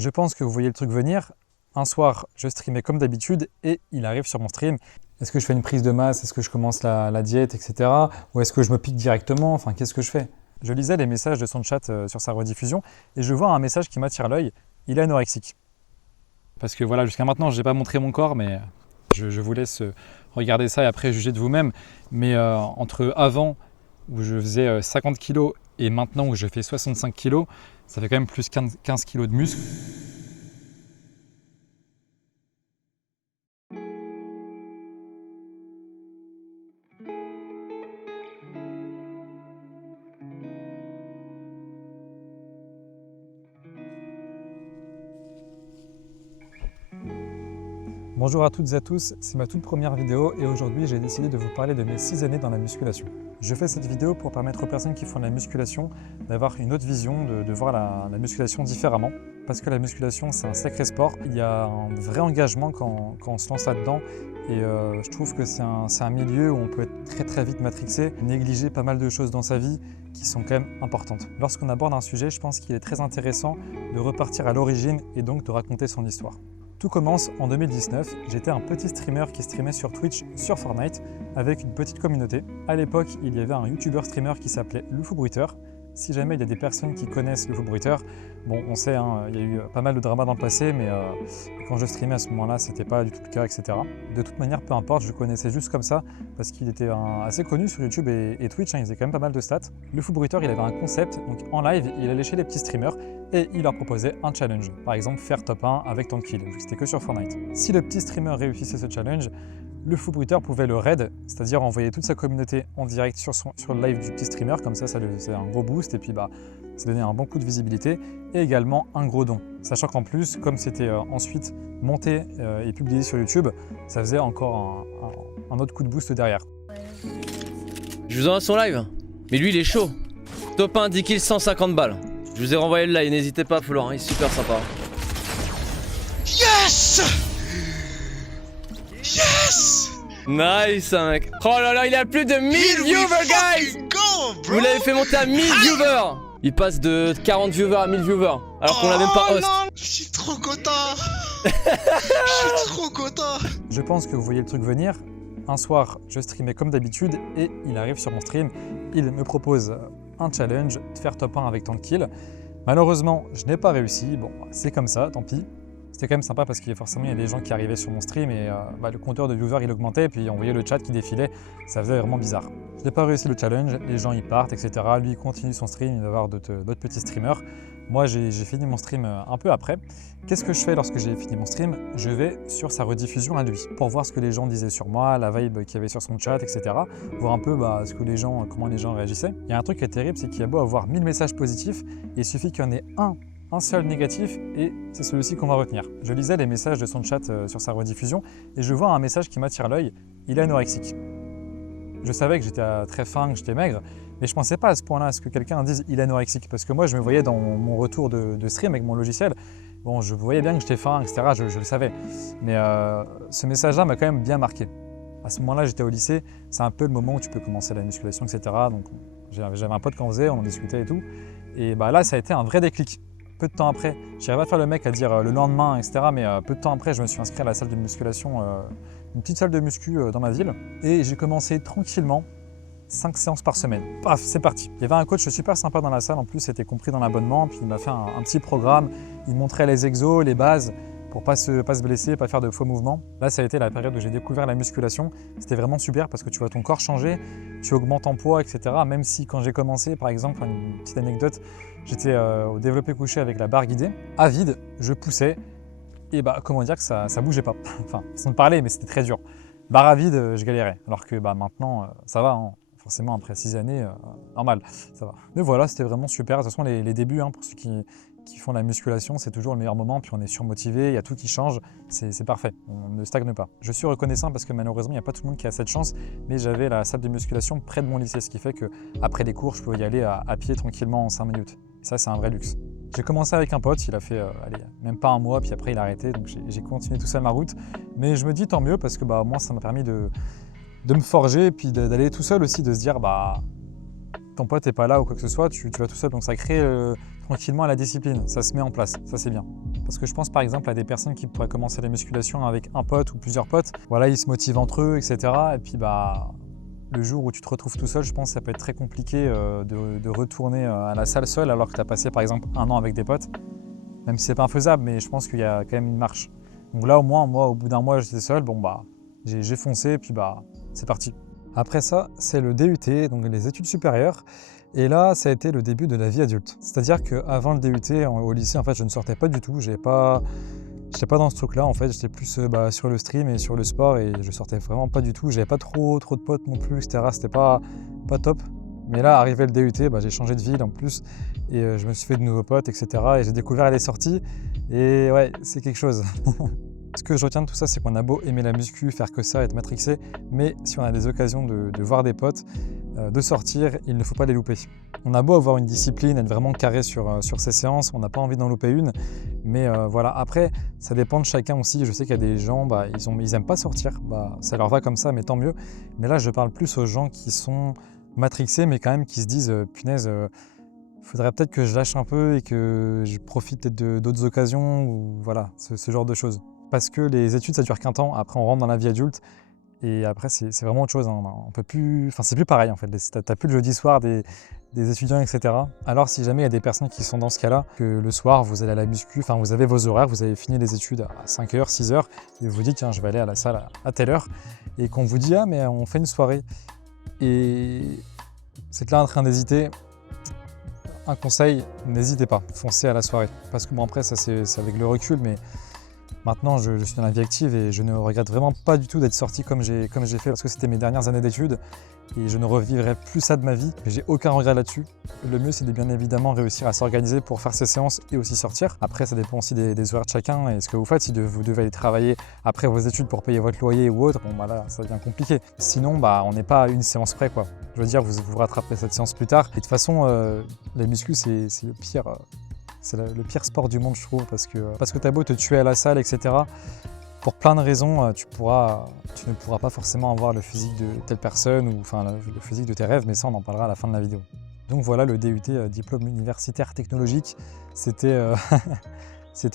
Je pense que vous voyez le truc venir. Un soir, je streamais comme d'habitude et il arrive sur mon stream. Est-ce que je fais une prise de masse? Est-ce que je commence la diète, etc. Ou est-ce que je me pique directement? Enfin, qu'est-ce que je fais? Je lisais les messages de son chat sur sa rediffusion et je vois un message qui m'attire l'œil. Il est anorexique. Parce que voilà, jusqu'à maintenant, je n'ai pas montré mon corps, mais je vous laisse regarder ça et après juger de vous-même. Mais entre avant, où je faisais 50 kg et maintenant où je fais 65 kg, ça fait quand même plus 15 kg de muscle. Bonjour à toutes et à tous, c'est ma toute première vidéo et aujourd'hui j'ai décidé de vous parler de mes 6 années dans la musculation. Je fais cette vidéo pour permettre aux personnes qui font de la musculation d'avoir une autre vision, de voir la musculation différemment. Parce que la musculation c'est un sacré sport, il y a un vrai engagement quand on se lance là-dedans et je trouve que c'est un milieu où on peut être très vite matrixé, négliger pas mal de choses dans sa vie qui sont quand même importantes. Lorsqu'on aborde un sujet, je pense qu'il est très intéressant de repartir à l'origine et donc de raconter son histoire. Tout commence en 2019, j'étais un petit streamer qui streamait sur Twitch sur Fortnite avec une petite communauté. À l'époque, il y avait un YouTuber streamer qui s'appelait Lufubruiter. Si jamais il y a des personnes qui connaissent Lufubruiter, bon, on sait, il y a eu pas mal de drama dans le passé, mais quand je streamais à ce moment-là, c'était pas du tout le cas, etc. De toute manière, peu importe, je le connaissais juste comme ça, parce qu'il était assez connu sur YouTube et Twitch, il faisait quand même pas mal de stats. Lufubruiter, il avait un concept, donc en live, il allait chez les petits streamers et il leur proposait un challenge. Par exemple, faire top 1 avec tant de kills, vu que c'était que sur Fortnite. Si le petit streamer réussissait ce challenge, Lufubruiter pouvait le raid, c'est-à-dire envoyer toute sa communauté en direct sur le live du petit streamer, comme ça, c'est un gros boost et puis ça donnait un bon coup de visibilité et également un gros don. Sachant qu'en plus, comme c'était ensuite monté et publié sur YouTube, ça faisait encore un autre coup de boost derrière. Je vous envoie son live, mais lui il est chaud. Top 1, 10 kills, 150 balles. Je vous ai renvoyé le live, n'hésitez pas à follow, il est super sympa. Yes! Yes! Nice mec. Oh là là, il a plus de 1000 viewers guys. Go, Vous l'avez fait monter à 1000 viewers. Il passe de 40 viewers à 1000 viewers, alors qu'on l'a même pas host. Non, je suis trop content. Je suis trop content. Je pense que vous voyez le truc venir. Un soir, je streamais comme d'habitude et il arrive sur mon stream. Il me propose un challenge, de faire top 1 avec tant de kills. Malheureusement, je n'ai pas réussi. Bon, c'est comme ça, tant pis. C'était quand même sympa parce qu'il y a des gens qui arrivaient sur mon stream et le compteur de viewers il augmentait et puis on voyait le chat qui défilait, ça faisait vraiment bizarre. Je n'ai pas réussi le challenge, les gens ils partent, etc. Lui il continue son stream, il va voir d'autres petits streamers. Moi j'ai fini mon stream un peu après. Qu'est-ce que je fais lorsque j'ai fini mon stream? Je vais sur sa rediffusion à lui pour voir ce que les gens disaient sur moi, la vibe qu'il y avait sur son chat, etc. Voir un peu comment les gens réagissaient. Il y a un truc qui est terrible, c'est qu'il y a beau avoir 1000 messages positifs, il suffit qu'il y en ait un seul négatif et c'est celui-ci qu'on va retenir. Je lisais les messages de son chat sur sa rediffusion et je vois un message qui m'attire l'œil, il est anorexique. Je savais que j'étais très fin, que j'étais maigre, mais je ne pensais pas à ce point-là à ce que quelqu'un dise il est anorexique parce que moi je me voyais dans mon retour de stream avec mon logiciel, bon je voyais bien que j'étais fin, etc. Je le savais, mais ce message-là m'a quand même bien marqué. À ce moment-là j'étais au lycée, c'est un peu le moment où tu peux commencer la musculation, etc. Donc j'avais un pote qui en faisait, on en discutait et tout, et là ça a été un vrai déclic. Peu de temps après, j'arrivais à faire le mec à dire le lendemain, etc. Mais peu de temps après, je me suis inscrit à la salle de musculation, une petite salle de muscu dans ma ville. Et j'ai commencé tranquillement 5 séances par semaine. Paf, c'est parti. Il y avait un coach super sympa dans la salle, en plus c'était compris dans l'abonnement. Puis il m'a fait un petit programme, il montrait les exos, les bases, pour pas se blesser, pas faire de faux mouvements. Là, ça a été la période où j'ai découvert la musculation. C'était vraiment super parce que tu vois ton corps changer, tu augmentes en poids, etc. Même si quand j'ai commencé, par exemple, une petite anecdote, j'étais au développé couché avec la barre guidée. À vide, je poussais et comment dire que ça bougeait pas. Enfin, façon de parler, mais c'était très dur. Barre à vide, je galérais. Alors que maintenant, ça va. Forcément, après 6 années, normal, ça va. Mais voilà, c'était vraiment super. De toute façon, les débuts, pour ceux qui font la musculation, c'est toujours le meilleur moment, puis on est surmotivé, il y a tout qui change, c'est parfait, on ne stagne pas. Je suis reconnaissant parce que malheureusement, il n'y a pas tout le monde qui a cette chance, mais j'avais la salle de musculation près de mon lycée, ce qui fait qu'après les cours, je pouvais y aller à pied tranquillement en 5 minutes. Et ça, c'est un vrai luxe. J'ai commencé avec un pote, il a fait même pas un mois, puis après il a arrêté, donc j'ai continué tout seul ma route. Mais je me dis tant mieux parce que moi, ça m'a permis de me forger, et puis d'aller tout seul aussi, de se dire ton pote n'est pas là ou quoi que ce soit, tu vas tout seul, donc ça crée tranquillement la discipline, ça se met en place, ça c'est bien. Parce que je pense par exemple à des personnes qui pourraient commencer la musculation avec un pote ou plusieurs potes. Voilà, ils se motivent entre eux, etc. Et puis bah, le jour où tu te retrouves tout seul, je pense que ça peut être très compliqué de retourner à la salle seul alors que tu as passé par exemple un an avec des potes. Même si c'est pas infaisable, mais je pense qu'il y a quand même une marche. Donc là au moins, moi au bout d'un mois j'étais seul, bon bah j'ai foncé et puis bah c'est parti. Après ça, c'est le DUT, donc les études supérieures. Et là, ça a été le début de la vie adulte. C'est-à-dire qu'avant le DUT, au lycée, en fait, je ne sortais pas du tout. J'étais pas dans ce truc-là, en fait. J'étais plus sur le stream et sur le sport et je sortais vraiment pas du tout. J'avais pas trop de potes non plus, etc. C'était pas top. Mais là, arrivé le DUT, j'ai changé de ville en plus et je me suis fait de nouveaux potes, etc. Et j'ai découvert les sorties et ouais, c'est quelque chose. Ce que je retiens de tout ça, c'est qu'on a beau aimer la muscu, faire que ça, être matrixé, mais si on a des occasions de voir des potes, de sortir, il ne faut pas les louper. On a beau avoir une discipline, être vraiment carré sur ces séances, on n'a pas envie d'en louper une, mais voilà. Après, ça dépend de chacun aussi. Je sais qu'il y a des gens, ils aiment pas sortir, ça leur va comme ça, mais tant mieux. Mais là, je parle plus aux gens qui sont matrixés, mais quand même qui se disent, punaise, faudrait peut-être que je lâche un peu et que je profite peut-être d'autres occasions, ou voilà, ce genre de choses. Parce que les études, ça dure qu'un temps. Après, on rentre dans la vie adulte. Et après, c'est vraiment autre chose. Hein. On peut plus... Enfin, c'est plus pareil, en fait. T'as plus le jeudi soir des étudiants, etc. Alors, si jamais il y a des personnes qui sont dans ce cas-là, que le soir, vous allez à la muscu, enfin, vous avez vos horaires, vous avez fini les études à 5h, 6h, et vous dites, tiens, je vais aller à la salle à telle heure, et qu'on vous dit, ah, mais on fait une soirée. Et c'est là en train d'hésiter. Un conseil, n'hésitez pas, foncez à la soirée. Parce que bon, après, ça, c'est avec le recul, mais... Maintenant, je suis dans la vie active et je ne regrette vraiment pas du tout d'être sorti comme j'ai fait parce que c'était mes dernières années d'études et je ne revivrai plus ça de ma vie. J'ai aucun regret là-dessus. Le mieux, c'est de bien évidemment réussir à s'organiser pour faire ses séances et aussi sortir. Après, ça dépend aussi des horaires de chacun et ce que vous faites. Si vous devez aller travailler après vos études pour payer votre loyer ou autre, bon, là, ça devient compliqué. Sinon, on n'est pas à une séance près, quoi. Je veux dire, vous rattraperez cette séance plus tard. Et de toute façon, la muscu, c'est le pire. C'est le pire sport du monde, je trouve, parce que t'as beau te tuer à la salle, etc. Pour plein de raisons, tu ne pourras pas forcément avoir le physique de telle personne ou enfin le physique de tes rêves, mais ça, on en parlera à la fin de la vidéo. Donc voilà, le DUT, diplôme universitaire technologique, c'était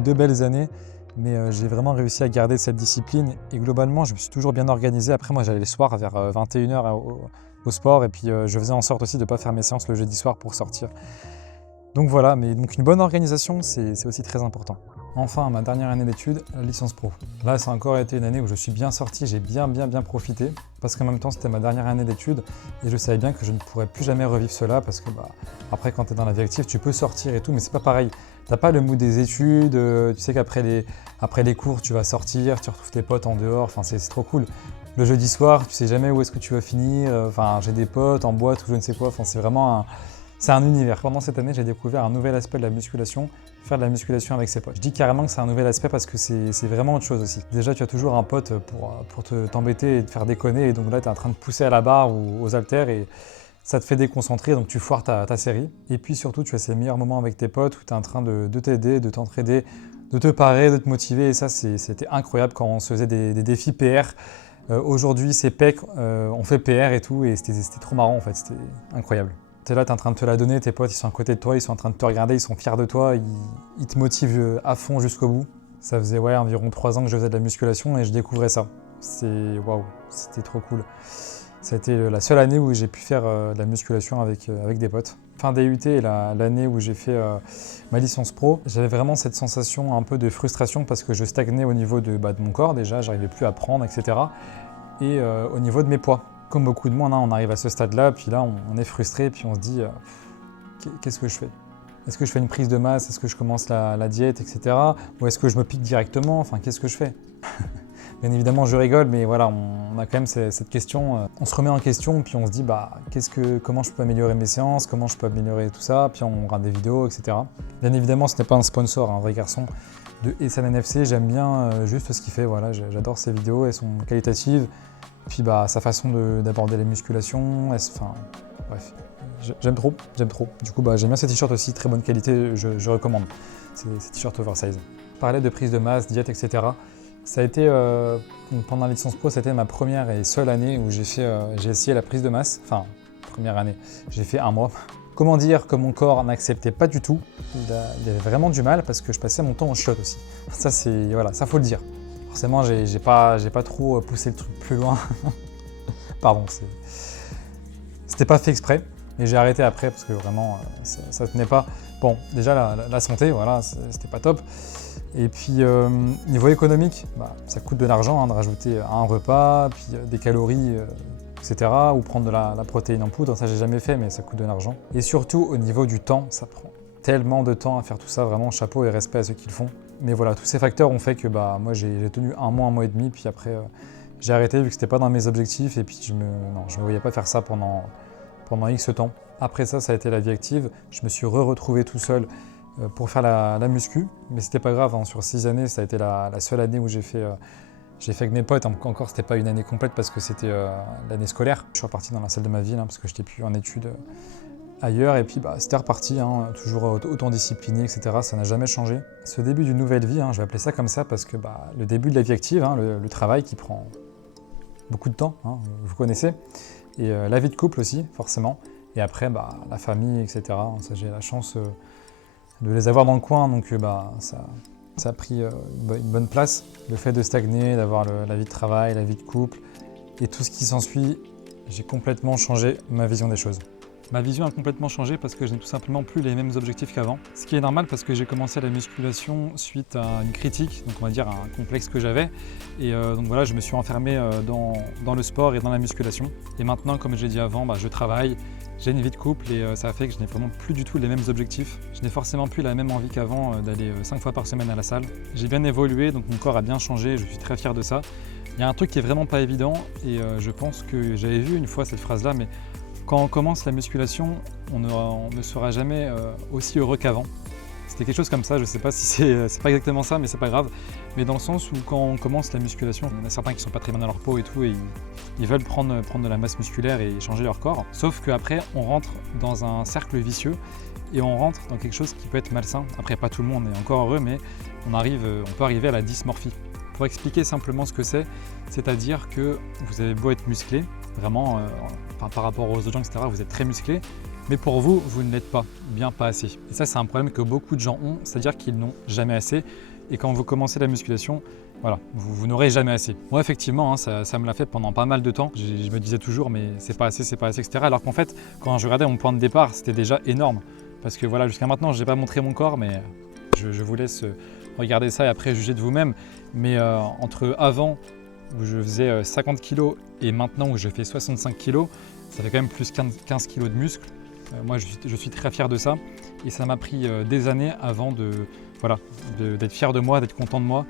2 belles années, mais j'ai vraiment réussi à garder cette discipline et globalement, je me suis toujours bien organisé. Après, moi, j'allais le soir vers 21h au sport et puis je faisais en sorte aussi de ne pas faire mes séances le jeudi soir pour sortir. Donc voilà, mais donc une bonne organisation, c'est aussi très important. Enfin, ma dernière année d'études, la licence pro. Là, ça a encore été une année où je suis bien sorti, j'ai bien profité, parce qu'en même temps, c'était ma dernière année d'études, et je savais bien que je ne pourrais plus jamais revivre cela, parce que après, quand tu es dans la vie active, tu peux sortir et tout, mais c'est pas pareil. T'as pas le mood des études, tu sais qu'après les cours, tu vas sortir, tu retrouves tes potes en dehors, enfin c'est trop cool. Le jeudi soir, tu sais jamais où est-ce que tu vas finir, enfin j'ai des potes en boîte ou je ne sais quoi, enfin c'est vraiment c'est un univers. Pendant cette année, j'ai découvert un nouvel aspect de la musculation, faire de la musculation avec ses potes. Je dis carrément que c'est un nouvel aspect parce que c'est vraiment autre chose aussi. Déjà, tu as toujours un pote pour t'embêter et te faire déconner, et donc là, tu es en train de pousser à la barre ou aux haltères et ça te fait déconcentrer, donc tu foires ta série. Et puis surtout, tu as ces meilleurs moments avec tes potes où tu es en train de t'aider, de t'entraider, de te parer, de te motiver, et ça, c'était incroyable quand on se faisait des défis PR. Aujourd'hui, c'est PEC, on fait PR et tout, et c'était trop marrant en fait, c'était incroyable. T'es là, t'es en train de te la donner, tes potes ils sont à côté de toi, ils sont en train de te regarder, ils sont fiers de toi, ils te motivent à fond jusqu'au bout. Ça faisait environ 3 ans que je faisais de la musculation et je découvrais ça. Waouh, c'était trop cool. C'était la seule année où j'ai pu faire de la musculation avec des potes. Fin DUT et l'année où j'ai fait ma licence pro, j'avais vraiment cette sensation un peu de frustration parce que je stagnais au niveau de mon corps déjà, j'arrivais plus à prendre, etc. Et au niveau de mes poids. Comme beaucoup de monde, on arrive à ce stade-là, puis là, on est frustré, puis on se dit qu'est-ce que je fais? Est-ce que je fais une prise de masse? Est-ce que je commence la diète, etc. Ou est-ce que je me pique directement? Enfin, qu'est-ce que je fais? Bien évidemment, je rigole, mais voilà, on a quand même cette question. On se remet en question, puis on se dit comment je peux améliorer mes séances? Comment je peux améliorer tout ça? Puis on regarde des vidéos, etc. Bien évidemment, ce n'est pas un sponsor, un vrai garçon de Essan NFC. J'aime bien juste ce qu'il fait. Voilà, j'adore ses vidéos, elles sont qualitatives. Puis sa façon d'aborder les musculations, enfin bref, j'aime trop. Du coup j'aime bien ces t-shirts aussi, très bonne qualité, je recommande ces t-shirts oversize. Je parlais de prise de masse, diète, etc. Ça a été, pendant la licence pro, c'était ma première et seule année où j'ai essayé la prise de masse, enfin première année, j'ai fait 1 mois, Comment dire que mon corps n'acceptait pas du tout. Il avait vraiment du mal parce que je passais mon temps au shot aussi. Ça, c'est, voilà, ça faut le dire. Forcément, j'ai pas trop poussé le truc plus loin. Pardon, c'était pas fait exprès. Et j'ai arrêté après parce que vraiment, ça tenait pas. Bon, déjà, la santé, voilà, c'était pas top. Et puis, niveau économique, ça coûte de l'argent de rajouter un repas, puis des calories, etc. Ou prendre de la protéine en poudre. Ça, j'ai jamais fait, mais ça coûte de l'argent. Et surtout, au niveau du temps, ça prend tellement de temps à faire tout ça. Vraiment, chapeau et respect à ceux qui le font. Mais voilà, tous ces facteurs ont fait que moi, j'ai tenu un mois et demi. Puis après, j'ai arrêté vu que c'était pas dans mes objectifs. Et puis, je me voyais pas faire ça pendant X temps. Après ça a été la vie active. Je me suis retrouvé tout seul pour faire la muscu. Mais c'était pas grave, sur 6 années, ça a été la seule année où j'ai fait avec mes potes. Encore, c'était pas une année complète parce que c'était l'année scolaire. Je suis reparti dans la salle de ma ville parce que j'étais plus en études ailleurs. Et puis c'était reparti, toujours autant discipliné, etc. Ça n'a jamais changé. Ce début d'une nouvelle vie, je vais appeler ça comme ça parce que le début de la vie active, le travail qui prend beaucoup de temps, vous connaissez. Et la vie de couple aussi, forcément. Et après, la famille, etc. Ça, j'ai la chance de les avoir dans le coin, donc ça a pris une bonne place. Le fait de stagner, d'avoir la vie de travail, la vie de couple et tout ce qui s'ensuit, j'ai complètement changé ma vision des choses. Ma vision a complètement changé parce que je n'ai tout simplement plus les mêmes objectifs qu'avant. Ce qui est normal parce que j'ai commencé la musculation suite à une critique, donc on va dire un complexe que j'avais. Et donc voilà, je me suis enfermé dans le sport et dans la musculation. Et maintenant, comme j'ai dit avant, je travaille, j'ai une vie de couple et ça a fait que je n'ai vraiment plus du tout les mêmes objectifs. Je n'ai forcément plus la même envie qu'avant d'aller 5 fois par semaine à la salle. J'ai bien évolué, donc mon corps a bien changé, je suis très fier de ça. Il y a un truc qui est vraiment pas évident et je pense que j'avais vu une fois cette phrase-là, mais quand on commence la musculation, on ne sera jamais aussi heureux qu'avant. C'était quelque chose comme ça, je ne sais pas si c'est pas exactement ça, mais c'est pas grave. Mais dans le sens où quand on commence la musculation, il y en a certains qui sont pas très bien dans leur peau et tout, et ils veulent prendre de la masse musculaire et changer leur corps. Sauf qu'après, on rentre dans un cercle vicieux et on rentre dans quelque chose qui peut être malsain. Après, pas tout le monde est encore heureux, mais on peut arriver à la dysmorphie. Pour expliquer simplement ce que c'est-à-dire que vous avez beau être musclé, vraiment, par rapport aux autres gens, etc., vous êtes très musclé, mais pour vous, vous ne l'êtes pas, bien pas assez. Et ça, c'est un problème que beaucoup de gens ont, c'est-à-dire qu'ils n'ont jamais assez. Et quand vous commencez la musculation, voilà, vous n'aurez jamais assez. Moi, effectivement, ça me l'a fait pendant pas mal de temps. Je me disais toujours, mais c'est pas assez, etc. Alors qu'en fait, quand je regardais mon point de départ, c'était déjà énorme. Parce que voilà, jusqu'à maintenant, je n'ai pas montré mon corps, mais je vous laisse regarder ça et après juger de vous-même. Mais entre avant, où je faisais 50 kg et maintenant où je fais 65 kg, ça fait quand même plus 15 kg de muscles. Moi, je suis très fier de ça et ça m'a pris des années avant d'être fier de moi, d'être content de moi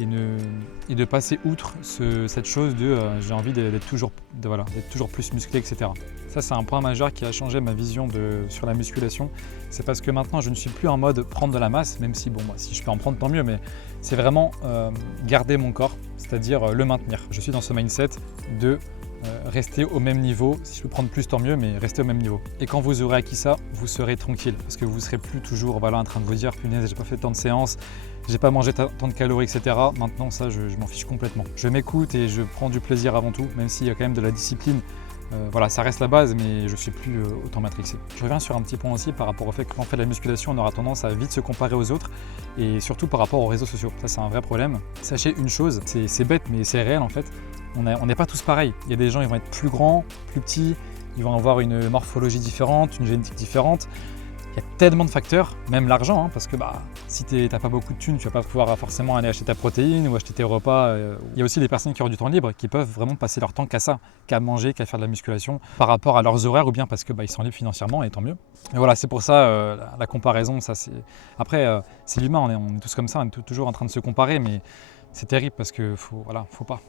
et de passer outre cette chose de j'ai envie d'être toujours plus musclé, etc. Ça, c'est un point majeur qui a changé ma vision sur la musculation. C'est parce que maintenant, je ne suis plus en mode prendre de la masse, même si, si je peux en prendre, tant mieux, mais c'est vraiment garder mon corps, c'est-à-dire le maintenir. Je suis dans ce mindset de rester au même niveau. Si je peux prendre plus, tant mieux, mais rester au même niveau. Et quand vous aurez acquis ça, vous serez tranquille, parce que vous ne serez plus toujours en train de vous dire « punaise, j'ai pas fait tant de séances, j'ai pas mangé tant de calories, etc. » Maintenant, ça, je m'en fiche complètement. Je m'écoute et je prends du plaisir avant tout, même s'il y a quand même de la discipline. Ça reste la base, mais je ne suis plus autant matrixé. Je reviens sur un petit point aussi par rapport au fait que quand on fait de la musculation, on aura tendance à vite se comparer aux autres, et surtout par rapport aux réseaux sociaux. Ça, c'est un vrai problème. Sachez une chose, c'est bête, mais c'est réel en fait. On n'est pas tous pareils. Il y a des gens, ils vont être plus grands, plus petits, ils vont avoir une morphologie différente, une génétique différente. Il y a tellement de facteurs, même l'argent, parce que si tu n'as pas beaucoup de thunes, tu ne vas pas pouvoir forcément aller acheter ta protéine ou acheter tes repas. Il y a aussi des personnes qui ont du temps libre qui peuvent vraiment passer leur temps qu'à ça, qu'à manger, qu'à faire de la musculation par rapport à leurs horaires ou bien parce qu'ils sont libres financièrement et tant mieux. Mais voilà, c'est pour ça la comparaison, ça c'est. Après, c'est l'humain, on est tous comme ça, on est toujours en train de se comparer, mais c'est terrible parce que faut pas.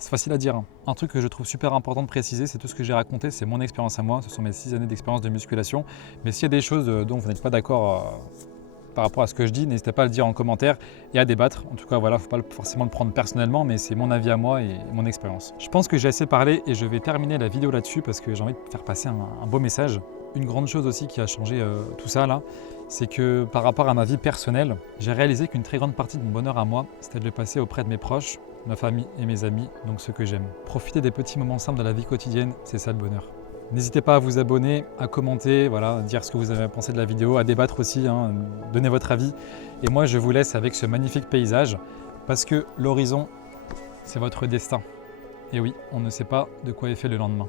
C'est facile à dire. Un truc que je trouve super important de préciser, c'est tout ce que j'ai raconté, c'est mon expérience à moi, ce sont mes 6 années d'expérience de musculation. Mais s'il y a des choses dont vous n'êtes pas d'accord par rapport à ce que je dis, n'hésitez pas à le dire en commentaire et à débattre. En tout cas, faut pas forcément le prendre personnellement, mais c'est mon avis à moi et mon expérience. Je pense que j'ai assez parlé et je vais terminer la vidéo là-dessus parce que j'ai envie de faire passer un beau message. Une grande chose aussi qui a changé tout ça là, c'est que par rapport à ma vie personnelle, j'ai réalisé qu'une très grande partie de mon bonheur à moi, c'était de le passer auprès de mes proches, ma famille et mes amis, donc ceux que j'aime. Profiter des petits moments simples de la vie quotidienne, c'est ça le bonheur. N'hésitez pas à vous abonner, à commenter, voilà, dire ce que vous avez pensé de la vidéo, à débattre aussi, hein, donner votre avis. Et moi, je vous laisse avec ce magnifique paysage parce que l'horizon, c'est votre destin. Et oui, on ne sait pas de quoi est fait le lendemain.